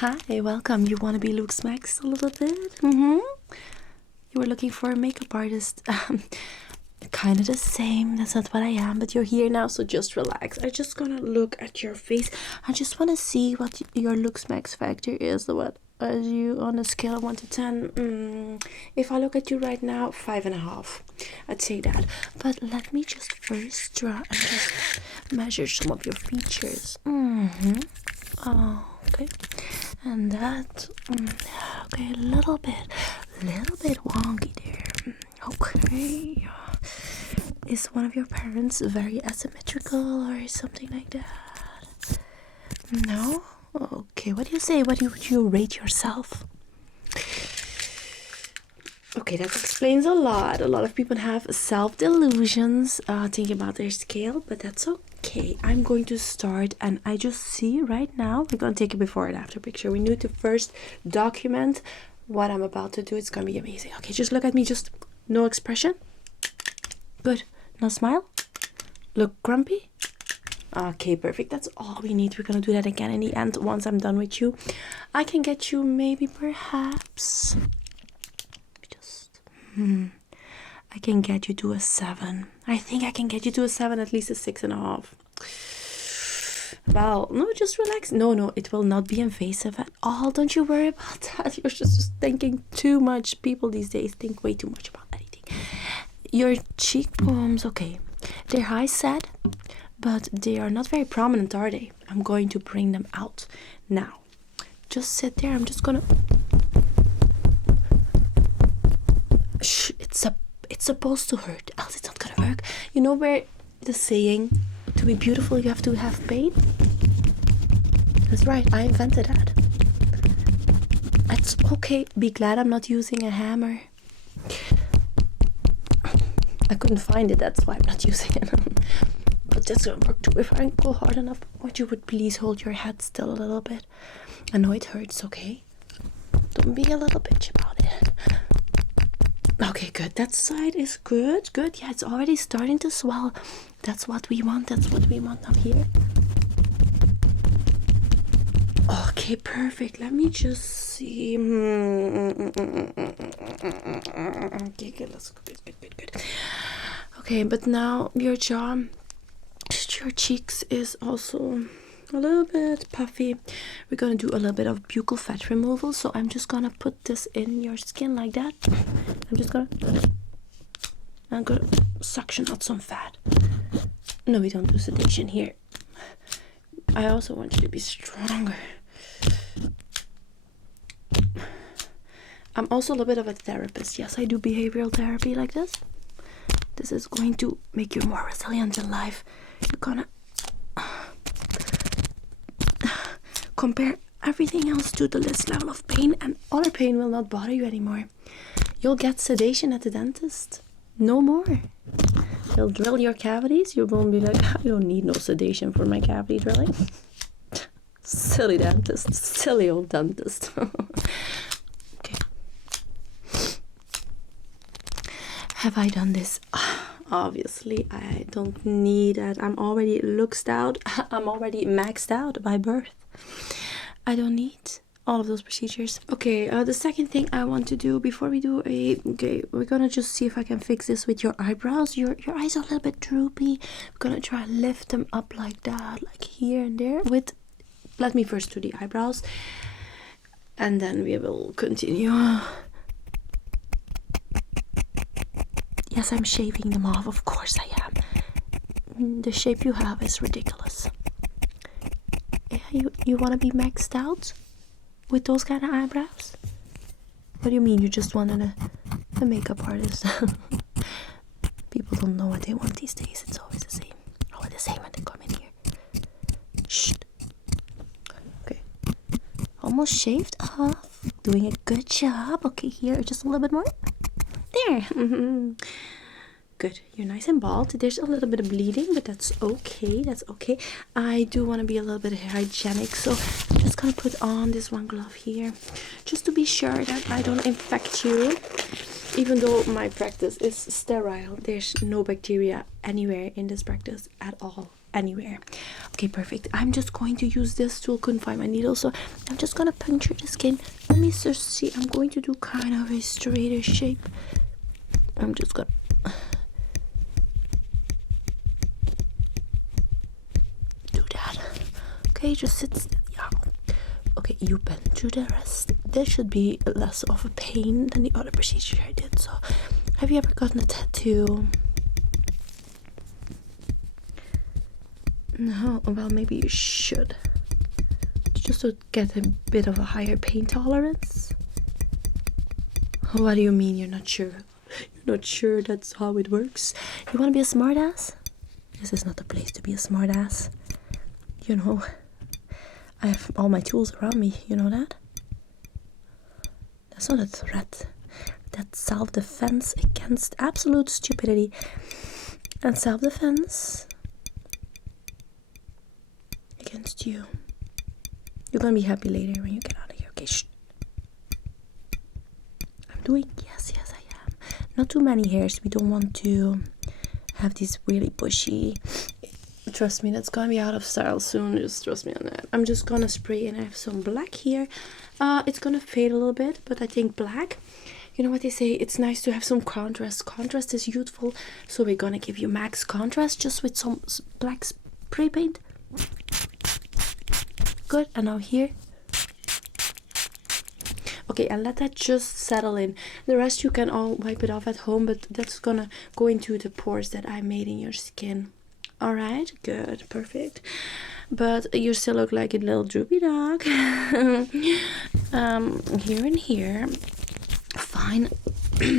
Hi, welcome. You want to be Looksmaxxed a little bit? You were looking for a makeup artist. Kind of the same. That's not what I am, but you're here now, so just relax. I'm just gonna look at your face. I just want to see what your Looksmaxx factor is. What are you on a scale of 1 to 10? If I look at you right now, 5.5. I'd say that. But let me just first draw and just measure some of your features. Oh, okay. And that, okay, a little bit wonky there. Okay. Is one of your parents very asymmetrical or something like that? No? Okay, what do you say? What would you rate yourself? Okay, that explains a lot. A lot of people have self-delusions thinking about their scale, but that's okay. I'm going to start, and I just see right now, we're going to take a before and after picture. We need to first document what I'm about to do. It's going to be amazing. Okay, just look at me. Just no expression. Good. No smile. Look grumpy. Okay, perfect. That's all we need. We're going to do that again in the end once I'm done with you. I can get you maybe perhaps... I can get you to a 7. I think I can get you to a 7, at least a 6.5. Well, no, just relax. No, it will not be invasive at all. Don't you worry about that. You're just thinking too much. People these days think way too much about anything. Your cheekbones, okay. They're high set, but they are not very prominent, are they? I'm going to bring them out. Now, just sit there. I'm just gonna... Shh, it's supposed to hurt, else it's not gonna work. You know where the saying, to be beautiful you have to have pain? That's right, I invented that. It's okay, be glad I'm not using a hammer. I couldn't find it, that's why I'm not using it. But that's gonna work too if I go hard enough. Would you please hold your head still a little bit? I know it hurts, okay? Don't be a little bitch about it. Okay, good. That side is good. Good. Yeah, it's already starting to swell. That's what we want. That's what we want up here. Okay, perfect. Let me just see. Okay, good. Let's go. Good. Okay, but now your jaw, your cheeks is also a little bit puffy. We're gonna do a little bit of buccal fat removal, so I'm just gonna put this in your skin like that. I'm gonna suction out some fat. No, we don't do sedation here. I also want you to be stronger. I'm also a little bit of a therapist. Yes, I do behavioral therapy like this. This is going to make you more resilient in life. You're gonna compare everything else to the list level of pain, and other pain will not bother you anymore. You'll get sedation at the dentist. No more. They'll drill your cavities. You won't be like, I don't need no sedation for my cavity drilling. Silly dentist. Silly old dentist. Okay. Have I done this? Obviously, I don't need that. I'm already looked out. I'm already maxed out by birth. I don't need all of those procedures. Okay, the second thing I want to do before we do we're gonna just see if I can fix this with your eyebrows. Your eyes are a little bit droopy. We're gonna try to lift them up like that, like here and there. Let me first do the eyebrows, and then we will continue. Yes, I'm shaving them off. Of course I am. The shape you have is ridiculous. Yeah, you want to be maxed out with those kind of eyebrows? What do you mean you just wanted a makeup artist? People don't know what they want these days. It's always the same. Always the same when they come in here. Shh. Okay. Almost shaved off. Doing a good job. Okay, here, just a little bit more. There. Good. You're nice and bald. There's a little bit of bleeding, but that's okay. That's okay. I do want to be a little bit hygienic, so I'm just gonna put on this one glove here, just to be sure that I don't infect you. Even though my practice is sterile, there's no bacteria anywhere in this practice at all. anywhere. Okay, perfect. I'm just going to use this tool. Couldn't find my needle, so I'm just gonna puncture the skin. Let me just see. I'm going to do kind of a straighter shape. I'm just gonna do that. Okay, just sit still. Yeah. Okay, you bend through the rest. This should be less of a pain than the other procedure I did. So, have you ever gotten a tattoo? No, well, maybe you should. Just to get a bit of a higher pain tolerance. What do you mean you're not sure? You're not sure that's how it works? You want to be a smartass? This is not the place to be a smartass. You know, I have all my tools around me. You know that? That's not a threat. That's self-defense against absolute stupidity. And self-defense against you. You're gonna be happy later when you get out of here. Okay, shh. I'm doing, yes, I am. Not too many hairs. We don't want to have these really bushy. Trust me, that's gonna be out of style soon. Just trust me on that. I'm just gonna spray, and I have some black here. It's gonna fade a little bit, but I think black, you know what they say, it's nice to have some contrast. Contrast is youthful, so we're gonna give you max contrast just with some black spray paint. Good. And now here. Okay, and let that just settle in. The rest you can all wipe it off at home, but that's gonna go into the pores that I made in your skin. All right, good, perfect. But you still look like a little droopy dog. Here and here. Fine.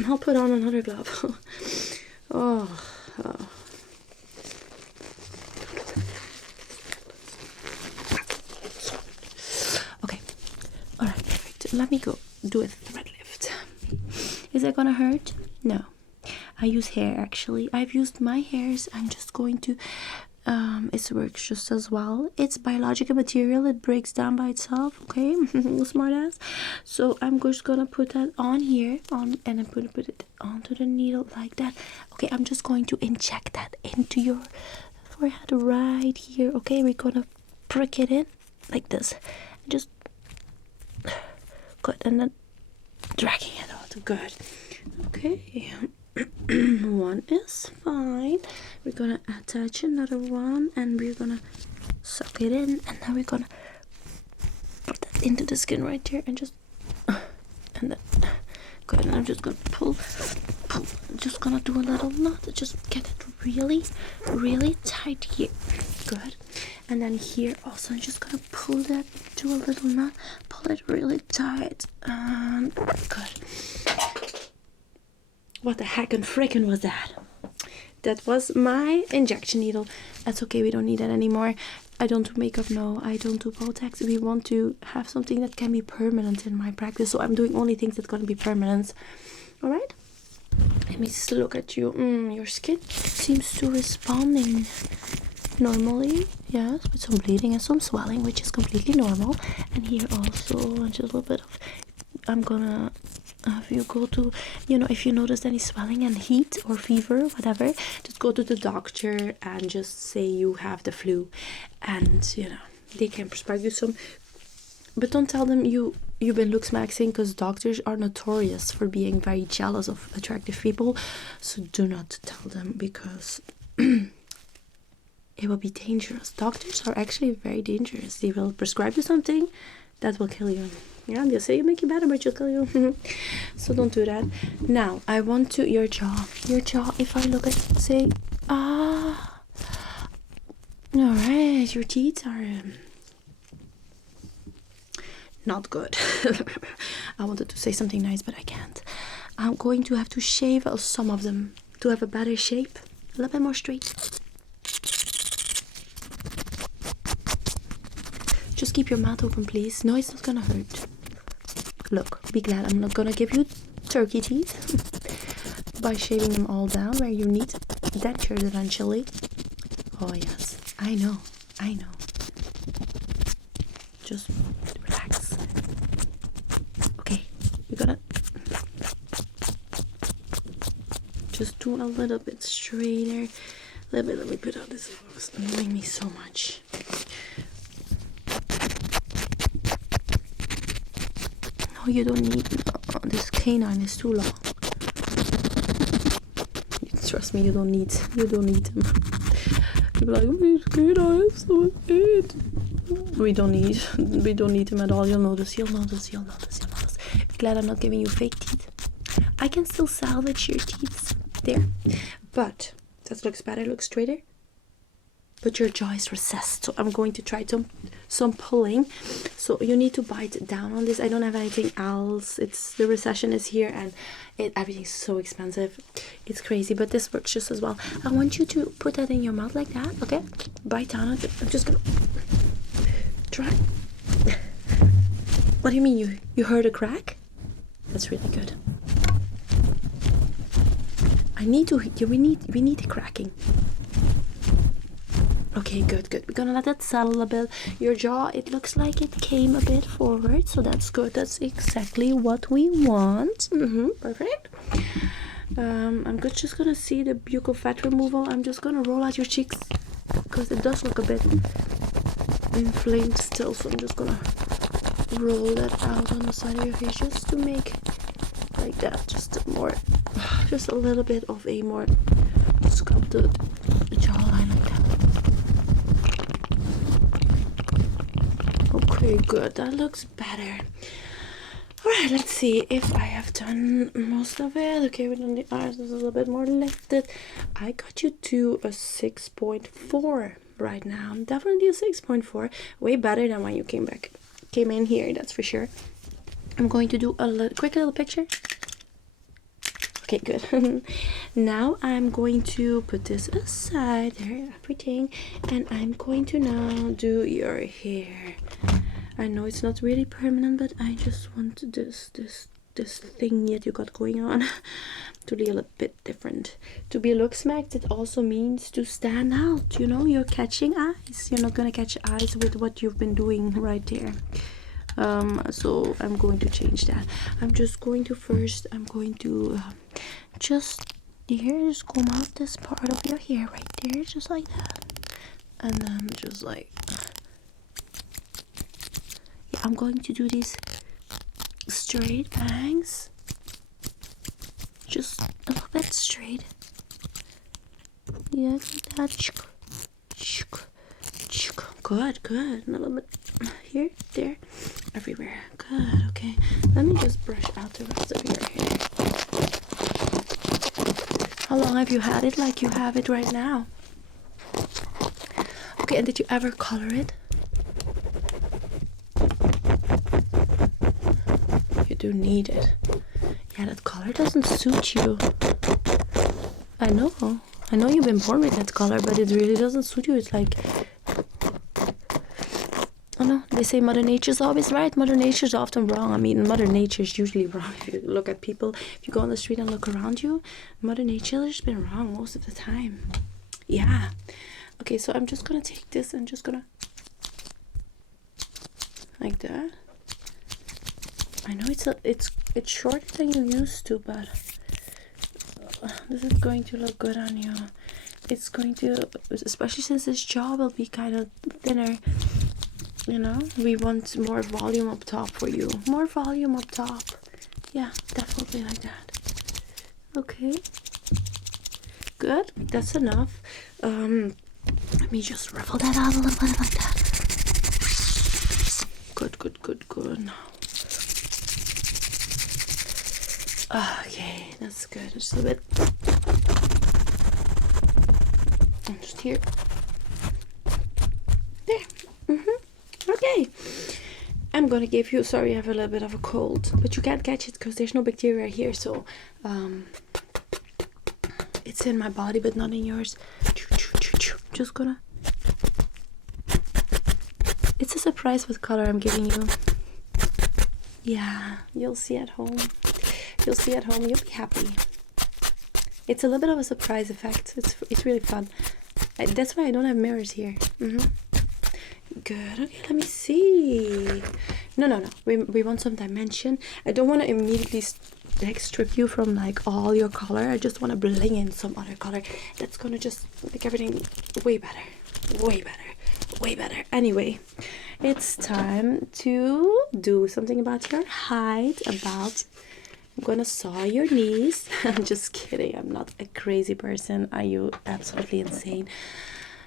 I'll put on another glove. Oh. Okay. All right, perfect. Let me go do a thread lift. Is that gonna hurt? No. I use hair actually. I've used my hairs. I'm just going to it works just as well. It's biological material. It breaks down by itself. Okay. Smart ass. So I'm just gonna put that on here and I'm gonna put it onto the needle like that. Okay, I'm just going to inject that into your forehead right here. Okay, we're gonna prick it in like this. Just good, and then dragging it out. Good. Okay. One is fine. We're gonna attach another one, and we're gonna suck it in, and then we're gonna put that into the skin right here, and just and then good. And I'm just gonna pull. I'm just gonna do a little knot. Just get it really tight here. Good. And then here also, I'm just gonna pull that, do a little knot, pull it really tight, and good. What the heck and frickin' was that? That was my injection needle. That's okay, we don't need that anymore. I don't do makeup, no. I don't do Botox. We want to have something that can be permanent in my practice. So I'm doing only things that's gonna be permanent. Alright? Let me just look at you. Your skin seems to responding normally. Yes, with some bleeding and some swelling, which is completely normal. And here also, just a little bit of... I'm gonna have you go to, if you notice any swelling and heat or fever, whatever, just go to the doctor and just say you have the flu, and they can prescribe you some, but don't tell them you've been Looksmaxxing, because doctors are notorious for being very jealous of attractive people. So do not tell them, because it will be dangerous. Doctors are actually very dangerous. They will prescribe you something that will kill you. Yeah, they'll say you make you better, but you'll kill you. So don't do that. Now, I want to, your jaw. If I look at, say, alright, your teeth are not good. I wanted to say something nice, but I can't. I'm going to have to shave some of them to have a better shape, a little bit more straight. Just keep your mouth open, please. No, it's not gonna hurt. Look, be glad I'm not gonna give you turkey teeth by shaving them all down where you need dentures eventually. Oh yes, I know. Just relax. Okay, we're gonna just do a little bit straighter. Let me put out this. It's annoying me so much. No, you don't need. This canine is too long. Trust me, you don't need them. People are like, these canines so good. We don't need them at all. You'll notice. Be glad I'm not giving you fake teeth. I can still salvage your teeth there, but that looks better, looks straighter. But your jaw is recessed, so I'm going to try some pulling. So you need to bite down on this. I don't have anything else. It's the recession is here, and everything's so expensive. It's crazy, but this works just as well. I want you to put that in your mouth like that, okay? Bite down on it. I'm just gonna try. What do you mean? You heard a crack? That's really good. We need the cracking. Okay, good. We're gonna let that settle a bit. Your jaw, it looks like it came a bit forward, so that's good. That's exactly what we want. Perfect. I'm just gonna see the buccal fat removal. I'm just gonna roll out your cheeks because it does look a bit inflamed still, so I'm just gonna roll that out on the side of your face just to make like that, just a little bit of a more sculpted jawline like that. Okay, good, that looks better. All right, let's see if I have done most of it. Okay, we're done the eyes, this is a little bit more lifted. I got you to a 6.4 right now. Definitely a 6.4, way better than when you came in here, that's for sure. I'm going to do a quick little picture. Okay, good. Now I'm going to put this aside there, everything, and I'm going to now do your hair. I know it's not really permanent, but I just want this thing that you got going on to be a little bit different. To be Looksmaxxed, it also means to stand out. You know, you're catching eyes. You're not gonna catch eyes with what you've been doing right there. So I'm going to change that. I'm just going to just comb out this part of your hair right there, just like that, and then just like, yeah, I'm going to do these straight bangs, just a little bit straight, yeah, like that. Good, a little bit here, there, everywhere. Good. Okay, let me just brush out the rest of your hair. How long have you had it like you have it right now? Okay, and did you ever color it? You do need it. Yeah, that color doesn't suit you. I know you've been born with that color, but it really doesn't suit you. It's like, oh no, they say Mother Nature's always right. Mother Nature's often wrong. I mean, Mother Nature's usually wrong. If you look at people, if you go on the street and look around you, Mother Nature's been wrong most of the time. Yeah. Okay, so I'm just gonna take this and just gonna like that. I know it's shorter than you used to, but this is going to look good on you. It's going to, especially since this jaw will be kind of thinner. You know, we want more volume up top for you. More volume up top. Yeah, definitely like that. Okay. Good. That's enough. Let me just ruffle that out a little bit like that. Good. Okay, that's good. Just a little bit. And just here. There. Okay. I'm gonna give you, sorry, I have a little bit of a cold, but you can't catch it because there's no bacteria here, so it's in my body but not in yours. Just gonna, it's a surprise what color I'm giving you. Yeah, you'll see at home. You'll be happy. It's a little bit of a surprise effect. It's really fun. That's why I don't have mirrors here. Good. Okay, let me see. No. We want some dimension. I don't want to immediately like strip you from like all your color. I just want to bring in some other color that's gonna just make everything way better, way better, way better. Anyway, it's time to do something about your height. I'm gonna saw your knees. I'm just kidding. I'm not a crazy person. Are you absolutely insane?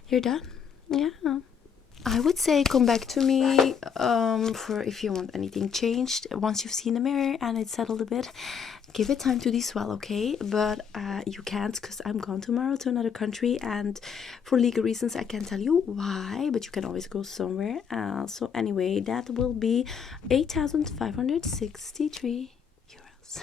You're done? Yeah. I would say come back to me for if you want anything changed once you've seen the mirror and it's settled a bit. Give it time to deswell, okay? But you can't because I'm gone tomorrow to another country, and for legal reasons I can't tell you why, but you can always go somewhere else. So anyway, that will be 8,563 euros.